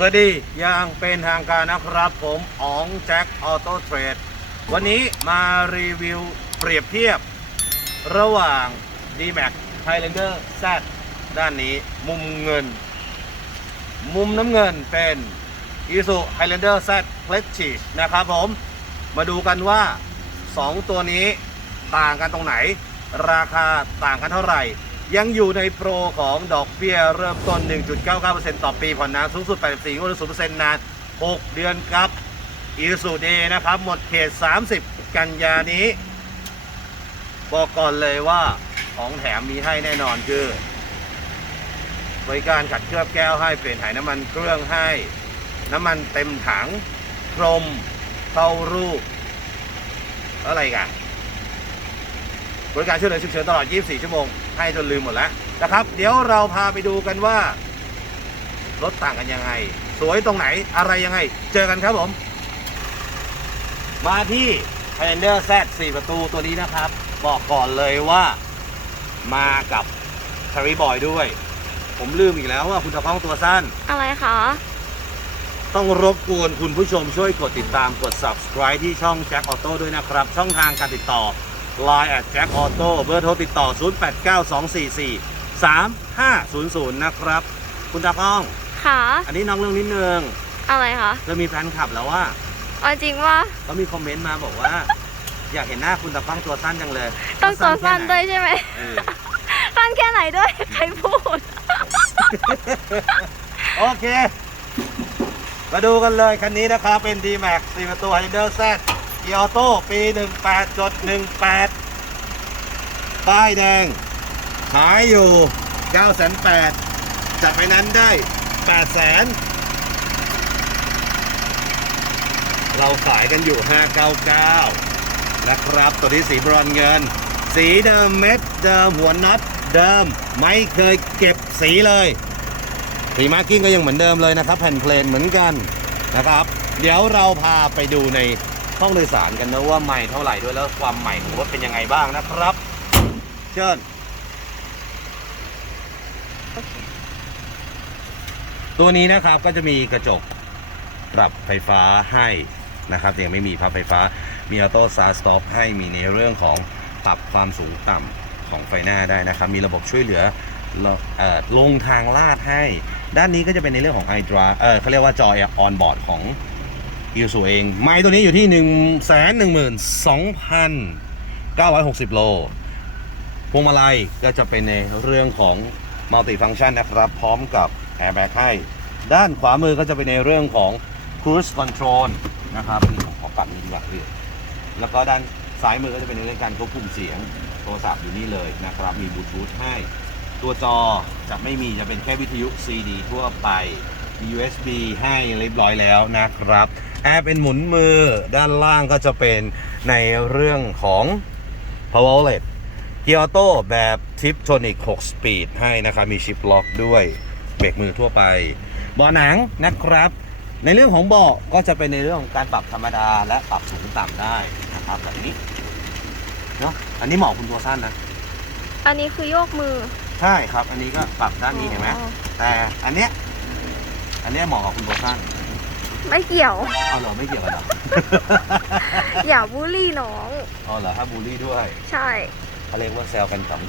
สวัสดีอย่างเป็นทางการนะครับผมอ๋องแจ็คออโต้เทรดวันนี้มารีวิวเปรียบเทียบ ระหว่าง D-Max Highlander Z ด้านนี้มุมเงิน มุมน้ำเงินเป็น i s u Highlander Z Prestige นะครับผม มาดูกันว่า 2 ตัวนี้ต่างกันตรงไหน ราคาต่างกันเท่าไหร่ ยังอยู่ในโปรของดอกเบี้ยเริ่มต้น 1.99%ต่อปีผ่อนนานสูงสุด 84งวดละ0%นาน 6 เดือนครับอีสุเดนะครับ หมดเขต 30 กันยานี้ บอกก่อนเลยว่าของแถมมีให้แน่นอนคือบริการขัดเคลือบแก้วให้เปลี่ยนถ่ายน้ำมันเครื่องให้ น้ำมันเต็มถังพรมเข้ารูป อะไรกัน บริการช่วยเหลือฉุกเฉินตลอด 24 ชั่วโมง ให้จนลืมหมดแล้วนะครับ เดี๋ยวเราพาไปดูกันว่ารถต่างกันยังไง สวยตรงไหนอะไรยังไง เจอกันครับผม มาที่ h i g h l a n d e r Z 4 ประตูตัวนี้นะครับ บอกก่อนเลยว่ามากับ c a r r y Boy ด้วย ผมลืมอีกแล้วว่าคุณตะก้องตัวสั้น อะไรคะ ต้องรบกวนคุณผู้ชมช่วยกดติดตามกด subscribe ที่ช่อง Jack Auto ด้วยนะครับ ช่องทางการติดต่อ Line at Jack Auto เบอร์โทรติดต่อ 089244 3500 นะครับ คุณตากล้อง ค่ะ อันนี้น้องเรื่องนิดนึงอะไรคะจะมีแฟนคลับแล้วว่าเอาจริงว่า เขามีคอมเมนต์มาบอกว่า อยากเห็นหน้าคุณตากล้องตัวสั้นจังเลยต้องตัวสั้นแค่ไหด้วยใช่ไหมเออสั้นแค่ไหนด้วย ใครพูด โอเค มาดูกันเลยคันนี้นะครับเป็น D-Max 4ประตู Highlander Z เกียร์โต้ปี 18.18 ป้ายแดง ขายอยู่ 9,800จัดไปนั้นได้ 800,000 เราขายกันอยู่ 599 นะครับ ตัวนี้สีบรอนเงิน สีเดิมเม็ดเดิมหัวน็อตเดิม ไม่เคยเก็บสีเลยสีมาร์กิ้งก็ยังเหมือนเดิมเลยนะครับ แผ่นเพลนเหมือนกันนะครับ เดี๋ยวเราพาไปดูใน ห้องโดยสารกันนะว่าใหม่เท่าไหร่ด้วยแล้วความใหม่ของรถเป็นยังไงบ้างนะครับ เชิญตัวนี้นะครับก็จะมีกระจกปรับไฟฟ้าให้นะครับยังไม่มีพับไฟฟ้ามีออโต้ซาสต็อปให้มีในเรื่องของปรับความสูงต่ำของไฟหน้าได้นะครับ มีระบบช่วยเหลือลงทางลาดให้ ด้านนี้ก็จะเป็นในเรื่องของ iDra เออเขาเรียกว่าจอยออนบอร์ดของ i s u เอง ไม้ตัวนี้อยู่ที่ 1 1 2 960 โล พวงมาลัยก็จะเป็นในเรื่องของมัลติฟังชันนะครับ พร้อมกับแอร์แบ็กให้ ด้านขวามือก็จะเป็นในเรื่องของ Cruise Control นะครับนี่ของขอปัดนี้ดีกว่าพี่แล้วก็ด้านซ้ายมือก็จะเป็นในเรื่องการควบคุมเสียงโทรศัพท์อยู่นี่เลยนะครับ มีบลูทูธให้ ตัวจอจะไม่มีจะเป็นแค่วิทยุ CD ทั่วไปมี USB ให้เรียบร้อยแล้วนะครับ แอร์เป็นหมุนมือด้านล่างก็จะเป็นในเรื่องของ Power Outlet เกียร์ออโต้แบบทิปโทนิก6สปีดให้นะครับ มีชิปล็อกด้วยเบรกมือทั่วไปเบาะหนังนะครับ ในเรื่องของเบาะก็จะเป็นในเรื่องของการปรับธรรมดาและปรับสูงต่ำได้นะครับแบบนี้เนาะอันนี้เหมาะคุณตัวสั้นนะ อันนี้คือโยกมือ ใช่ครับ อันนี้ก็ปรับด้านนี้เห็นไหมอ๋อ แต่อันเนี้ยอันเนี้ยเหมาะกับคุณตัวสั้น ไม่เกี่ยวเอาเหรอไม่เกี่ยวกันเหรอ อย่าบูลลี่น้องเอาเหรอถ้าบูลลี่ด้วยใช่ เขาเรียกว่าแซลกันขำ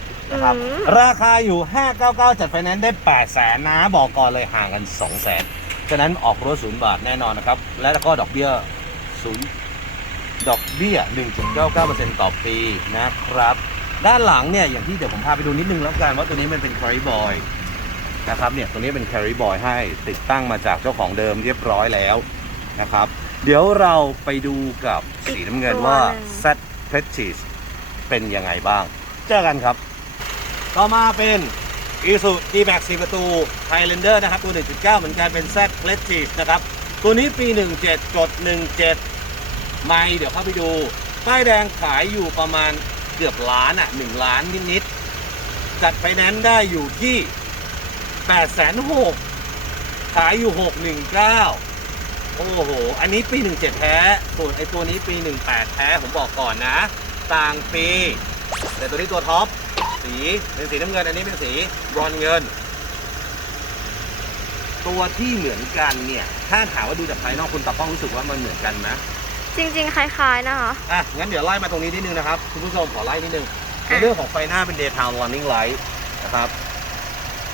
ๆนะครับ อืม ราคาอยู่ 599 จัดไฟแนนซ์ได้ 8 แสนนะ บอกก่อนเลยห่างกัน 2 แสนฉะนั้นออกรถศูนย์บาทแน่นอนนะครับ และก็ดอกเบี้ยศูนย์ดอกเบี้ย 1.99%ต่อปีนะครับ ด้านหลังเนี่ย อย่างที่เดี๋ยวผมพาไปดูนิดนึงแล้วกันว่าตัวนี้มันเป็น Carry Boy นะครับเนี่ยตัวนี้เป็น Carry Boy ให้ติดตั้งมาจากเจ้าของเดิมเรียบร้อยแล้วนะครับ เดี๋ยวเราไปดูกับสีน้ำเงินว่า Z Prestige เป็นยังไงบ้าง เจอกันครับ ต่อมาเป็น i s u D-Max 4ประตู Highlander นะครับ ตัว 1.9 เหมือนกันเป็น Z Prestige นะครับ ตัวนี้ปี 17จด17 ไม่เดี๋ยวเข้าไปดู ป้ายแดงขายอยู่ประมาณเกือบล้านอะ 1 ล้านนิดๆจัดไฟแนนซ์ได้อยู่ที่ 8 6 0 0 0ขายอยู่619โอ้โห อันนี้ปี17แท้ ส่วนไอตัวนี้ปี18แท้ ผมบอกก่อนนะ ต่างปี แต่ตัวนี้ตัวท็อป สีเป็นสีน้ำเงิน อันนี้เป็นสีบรอนซ์เงิน ตัวที่เหมือนกันเนี่ย ถ้าถามว่าดูจากภายนอกคุณตากล้องรู้สึกว่ามันเหมือนกันไหมจริง ๆ คล้าย ๆ นะคะ อะ งั้นเดี๋ยวไล่มาตรงนี้นิดนึงนะครับ คุณผู้ชมขอไล่นิดนึงในอะเรื่องของไฟหน้าเป็น daytime warning light นะครับ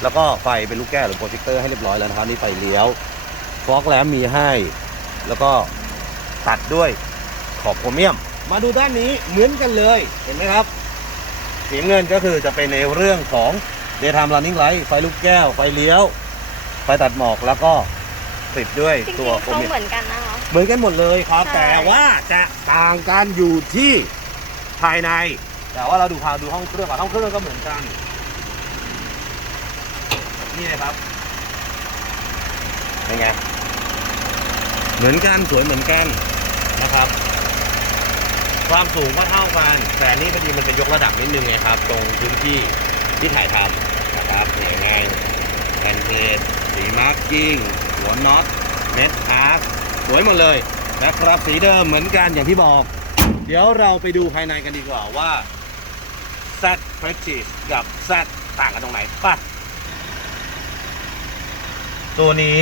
แล้วก็ไฟเป็นลูกแก้วหรือโปรเจคเตอร์ให้เรียบร้อยแล้วนะครับนี่ไฟเลี้ยวฟอกแลมมีให้ แล้วก็ตัดด้วยขอบโครเมียม มาดูด้านนี้เหมือนกันเลยเห็นไหมครับสีน้ำเงินก็คือจะเป็นในเรื่องของ daytime running light ไฟลูกแก้ว ไฟเลี้ยว ไฟตัดหมอกแล้วก็ติดด้วยจริงตัวๆโครเขาเมียมเหมือนกันนะคะ เหมือนกันหมดเลยครับ ใช่ แต่ว่าจะต่างกันอยู่ที่ภายใน แต่ว่าเราดูพาดูห้องเครื่องก่อนห้องเครื่องก็เหมือนกัน นี่นะครับเป็นไง เหมือนกันสวยเหมือนกันนะครับ ความสูงก็เท่ากัน แต่อันนี่พอดีมันเป็นยกระดับนิดนึงไงครับ ตรงพื้นที่ที่ถ่ายทำนะครับเนี่ยไงแอนเพลทสีมาร์กกิ้งหัวน็อตเน็ตอาร์สวยหมดเลยนะครับสีเดิมเหมือนกันอย่างที่บอก เดี๋ยวเราไปดูภายในกันดีกว่าว่า Z Prestige กับ Z ต่างกันตรงไหนไป่ะ ตัวนี้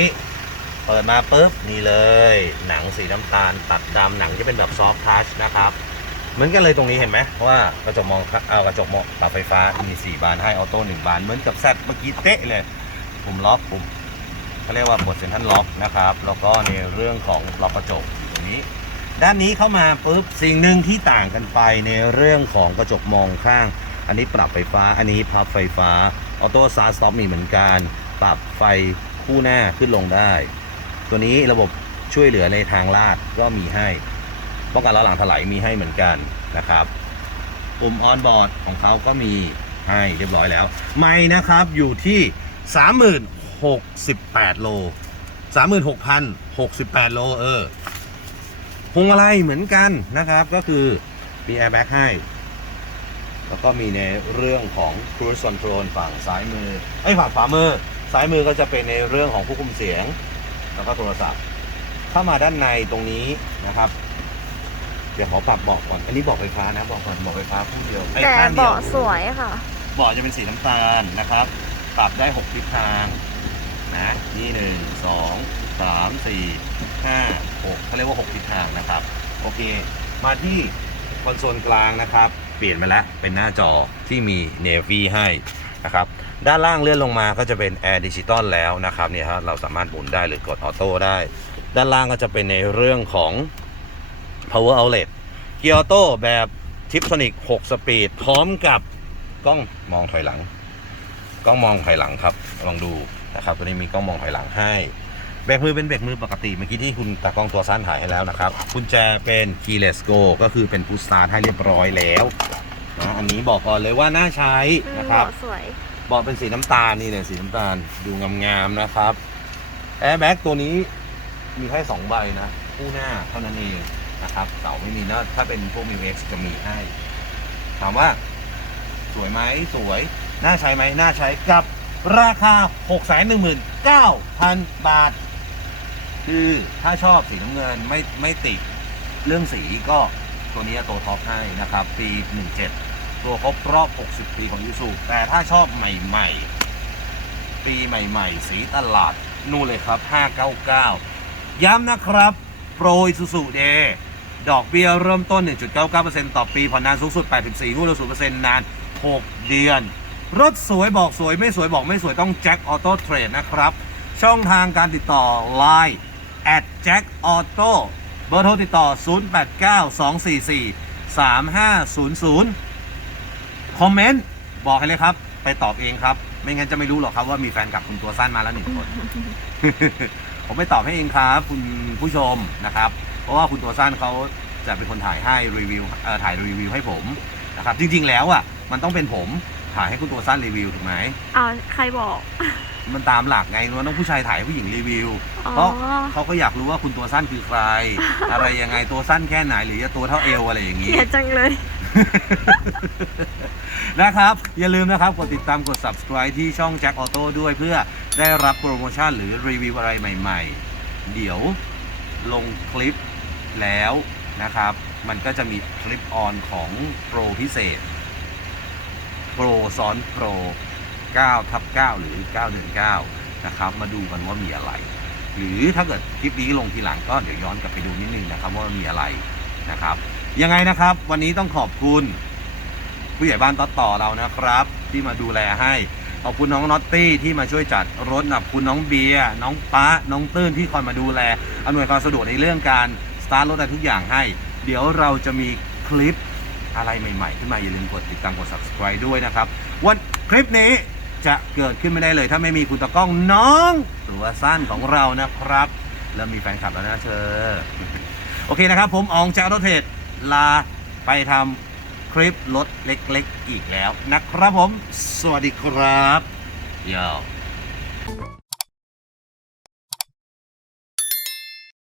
เปิดมาปุ๊บนี่เลย หนังสีน้ำตาลตัดดำหนังจะเป็นแบบซอฟ t ์ทัชนะครับ เหมือนกันเลยตรงนี้เห็นไหมว่ากระจกมองเอากระจกมองปรับไฟฟ้ามี 4 บานให้ออโต้1บาน เหมือนกับแซดเมื่อกี้เตะเลยปุ่มล็อกปุ่มเขาเรียกว่าปลดเซ็นทรัลล็อกนะครับ แล้วก็ในเรื่องของล็อกกระจกตรงนี้ ด้านนี้เข้ามาปุ๊บสิ่งหนึ่งที่ต่างกันไปในเรื่องของกระจกมองข้าง อันนี้ปรับไฟฟ้าอันนี้พับไฟฟ้าออโต้ซาร์สต็อปมีเหมือนกันปรับไฟ คู่หน้าขึ้นลงได้ ตัวนี้ระบบช่วยเหลือในทางลาดก็มีให้ป้องกันล้อหลังถลายมีให้เหมือนกันนะครับปุ่มออนบอร์ดของเขาก็มีให้เรียบร้อยแล้ว ไม่นะครับอยู่ที่ 3068 โล 36,068 โลเออพวงมาลัยเหมือนกันนะครับ ก็คือมีแอร์แบ็กให้ แล้วก็มีในเรื่องของ cruise control ฝั่งซ้ายมือไอ้ฝั่งขวามือ ซ้ายมือก็จะเป็นในเรื่องของควบคุมเสียง แล้วก็โทรศัพท์ เข้ามาด้านในตรงนี้นะครับ เดี๋ยวขอปรับเบาะก่อน อันนี้เบาะไฟฟ้านะเบาะก่อนเบาะไฟฟ้าคู่เดียวไอ้แต่ข้างเดียวเบาะสวยค่ะ เบาะจะเป็นสีน้ำตาลนะครับ ปรับได้6ทิศทางนะนี่หนึ่งสองสามสี่ห้าหกเขาเรียกว่า6ทิศทางนะครับ โอเค มาที่คอนโซลกลางนะครับ เปลี่ยนไปแล้วเป็นหน้าจอที่มี Navy ให้ นะครับด้านล่างเลื่อนลงมาก็จะเป็น Air Digital แล้วนะครับเนี่ยครับเราสามารถหมุนได้หรือกดออโต้ได้ ด้านล่างก็จะเป็นในเรื่องของ power outlet เกียร์ออโต้แบบทิปโ o นิก6สปีดพร้อมกับกล้องมองถอยหลังกล้องมองถอยหลังครับลองดูนะครับตัวนี้มีกล้องมองถอยหลังให้เบรกมือเป็นเบรกมือปกติเมื่อกี้ที่คุณตากล้องตัวสั้นถ่ายให้แล้วนะครับกุญแจเป็น keyless go ก็คือเป็น push start ให้เรียบร้อยแล้ว นะอันนี้บอกก่อนเลยว่าน่าใช้อืมนะครับเบาะสวยเบอกเป็นสีน้ำตาลนี่เนี่ยสีน้ำตาลดูงามๆนะครับแอร์แบ็กตัวนี้มีแค่สองใบนะคู่หน้าเท่านั้นเองนะครับเสาไม่มีนะถ้าเป็นพวกมิวเอ็กซ์จะมีให้ ถามว่า สวยไหมสวย น่าใช้ไหมน่าใช้กับราคา 6 1 9 0 0 0 บาท คือถ้าชอบสีน้ำเงินไม่ไม่ติด เรื่องสีก็ตัวนี้ตัวท็อปให้นะครับ ปี 17 ตัวครบรอบ 60 ปีของยูซูแต่ถ้าชอบใหม่ๆ ปีใหม่ๆ สีตลาด นู่นเลยครับ 599 ย้ำนะครับ โปรย Suzu Day ดอกเบี้ยเริ่มต้น 1.99%ต่อปี ผ่อนนานสูงสุด 84งวดละ0%นาน 6 เดือน รถสวยบอกสวยไม่สวยบอกไม่สวยต้องแจ็คออโต้เทรดนะครับ ช่องทางการติดต่อ Line at jack auto เบอร์โทรติดต่อ 0892443500 คอมเมนต์บอกให้เลยครับ ไปตอบเองครับ ไม่งั้นจะไม่รู้หรอกครับว่ามีแฟนกับคุณตัวสั้นมาแล้วหนึ่งคน ผมไปตอบให้เองครับ คุณผู้ชมนะครับ เพราะว่าคุณตัวสั้นเขาจะเป็นคนถ่ายให้รีวิวเอ่อถ่ายรีวิวให้ผมนะครับ จริง ๆ แล้วอะมันต้องเป็นผมถ่ายให้คุณตัวสั้นรีวิวถูกไหมเอาใครบอก มันตามหลักไงมันต้องผู้ชายถ่ายให้ผู้หญิงรีวิวอ๋อเพราะเขาก็อยากรู้ว่าคุณตัวสั้นคือใคร อะไรยังไงตัวสั้นแค่ไหนหรือจะตัวเท่าเอวอะไรอย่างเกนี้ลียดจังเลย นะครับ อย่าลืมนะครับ กดติดตามกด subscribe ที่ช่อง Jack Auto ด้วยเพื่อได้รับโปรโมชั่นหรือรีวิวอะไรใหม่ ๆ เดี๋ยวลงคลิปแล้วนะครับ มันก็จะมีคลิปออนของโปรพิเศษ โปรซ้อนโปร9ทับ9หรือ 919 นะครับ มาดูกันว่ามีอะไร หรือถ้าเกิดคลิปนี้ลงทีหลังก็เดี๋ยวย้อนกลับไปดูนิดนึงนะครับว่ามีอะไรนะครับ ยังไงนะครับ วันนี้ต้องขอบคุณ ผู้ใหญ่บ้านต่อต่อเรานะครับ ที่มาดูแลให้ขอบคุณน้องน็อตตี้ที่มาช่วยจัดรถขอบคุณน้องเบียร์น้องป๊าน้องตื้นที่คอยมาดูแลอำนวยความสะดวกในเรื่องการสตาร์ทรถอะไรทุกอย่างให้ เดี๋ยวเราจะมีคลิปอะไรใหม่ๆ ขึ้นมาอย่าลืมกดติดตามกด subscribe ด้วยนะครับ วันคลิปนี้จะเกิดขึ้นไม่ได้เลย ถ้าไม่มีคุณตะกล้องน้อง ตัวสั้นของเรานะครับ แล้วมีแฟนคลับแล้วนะเธอ โอเคนะครับ ผมอองจากรถเทรด ลาไปทำคลิปรถเล็กๆอีกแล้วนะครับผม สวัสดีครับ เดี๋ยว